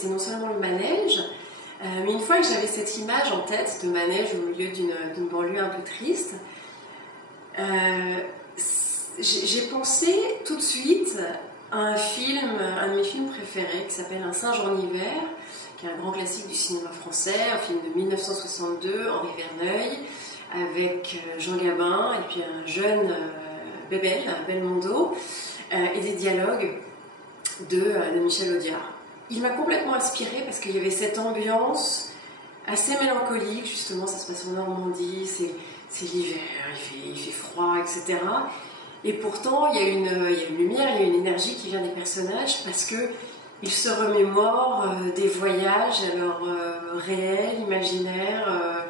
c'était non seulement le manège, mais une fois que j'avais cette image en tête de manège au milieu d'une banlieue un peu triste, j'ai pensé tout de suite à un de mes films préférés qui s'appelle Un singe en hiver, qui est un grand classique du cinéma français, un film de 1962, Henri Verneuil, avec Jean Gabin et puis un jeune Belmondo, et des dialogues de Michel Audiard. Il m'a complètement inspirée parce qu'il y avait cette ambiance assez mélancolique, justement, ça se passe en Normandie, c'est l'hiver, il fait froid, etc. Et pourtant, il y a une lumière, il y a une énergie qui vient des personnages parce qu'ils se remémorent des voyages, alors réels, imaginaires,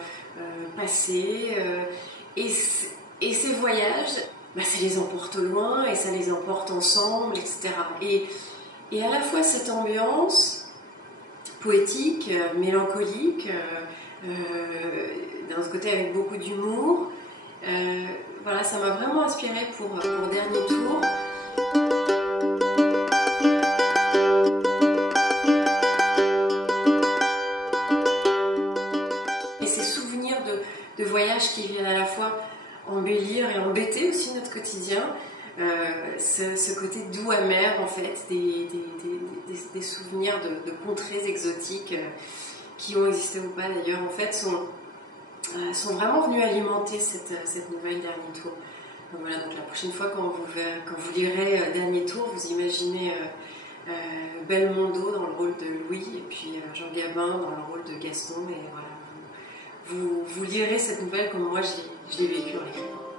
passés. Et ces voyages, ça les emporte au loin et ça les emporte ensemble, etc. Et à la fois cette ambiance poétique, mélancolique, d'un autre côté avec beaucoup d'humour, voilà, ça m'a vraiment inspirée pour Dernier Tour. Et ces souvenirs de voyages qui viennent à la fois embellir et embêter aussi notre quotidien, ce côté doux amer en fait, des souvenirs de contrées exotiques qui ont existé ou pas d'ailleurs, en fait, sont vraiment venus alimenter cette nouvelle Dernier Tour. Donc voilà, donc la prochaine fois quand vous lirez Dernier Tour, vous imaginez Belmondo dans le rôle de Louis et puis Jean Gabin dans le rôle de Gaston, et voilà, vous lirez cette nouvelle comme moi je l'ai vécue en l'écrivant.